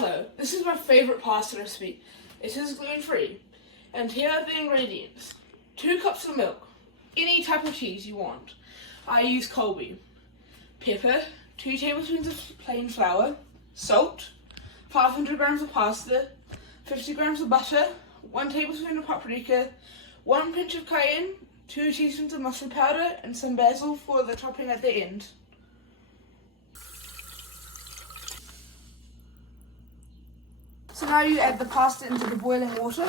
Hello, this is my favourite pasta recipe. It is gluten-free. And here are the ingredients. 2 cups of milk, any type of cheese you want. I use Colby. Pepper, 2 tablespoons of plain flour, salt, 500 grams of pasta, 50 grams of butter, 1 tablespoon of paprika, 1 pinch of cayenne, 2 teaspoons of mustard powder, and some basil for the topping at the end. So now you add the pasta into the boiling water.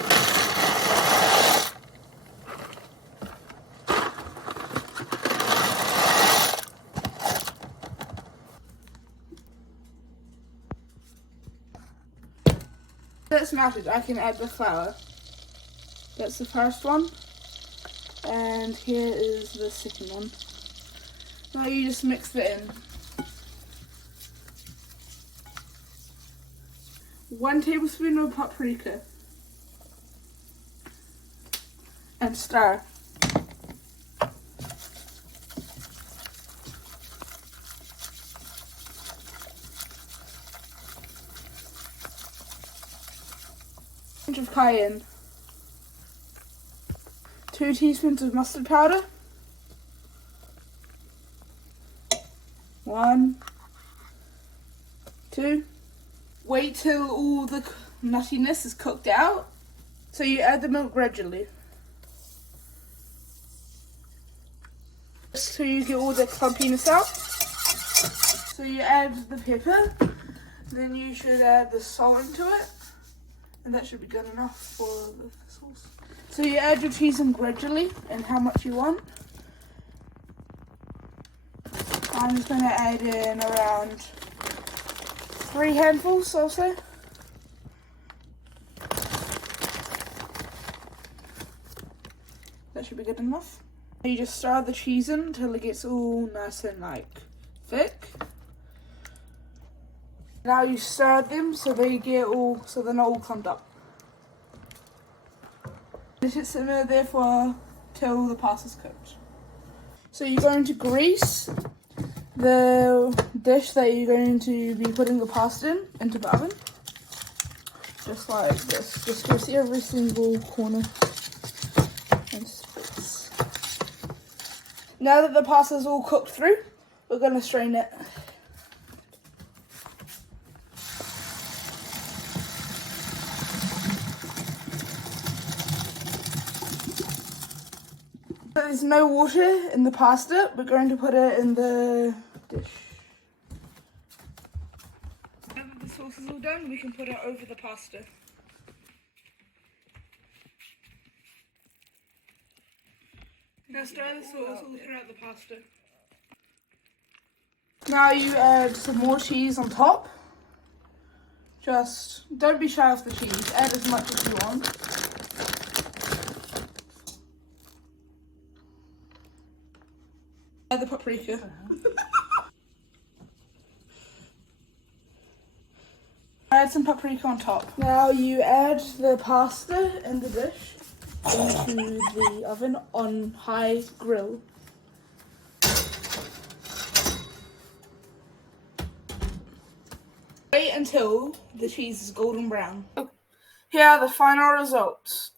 That's melted, I can add the flour. That's the first one. And here is the second one. Now you just mix it in. 1 tablespoon of paprika. And stir. Pinch of cayenne. 2 teaspoons of mustard powder. 1, 2. Wait till all the nuttiness is cooked out. So you add the milk gradually. So you get all the clumpiness out. So you add the pepper. Then you should add the salt into it. And that should be good enough for the sauce. So you add your cheese in gradually and how much you want. I'm just going to add in around 3 handfuls, I'll say. That should be good enough. You just stir the cheese in until it gets all nice and thick. Now you stir them so they're not all clumped up. Let it simmer there till the pasta's cooked. So you're going to grease the dish that you're going to be putting the pasta into the oven. Just like this. Just grease every single corner and space. Now that the pasta's all cooked through, we're going to strain it. There's no water in the pasta. We're going to put it in the dish. Now that the sauce is all done, we can put it over the pasta. Now stir the sauce all throughout the pasta. Now you add some more cheese on top. Just don't be shy of the cheese. Add as much as you want. Add the paprika. Add some paprika on top. Now you add the pasta in the dish into the oven on high grill. Wait until the cheese is golden brown. Here are the final results.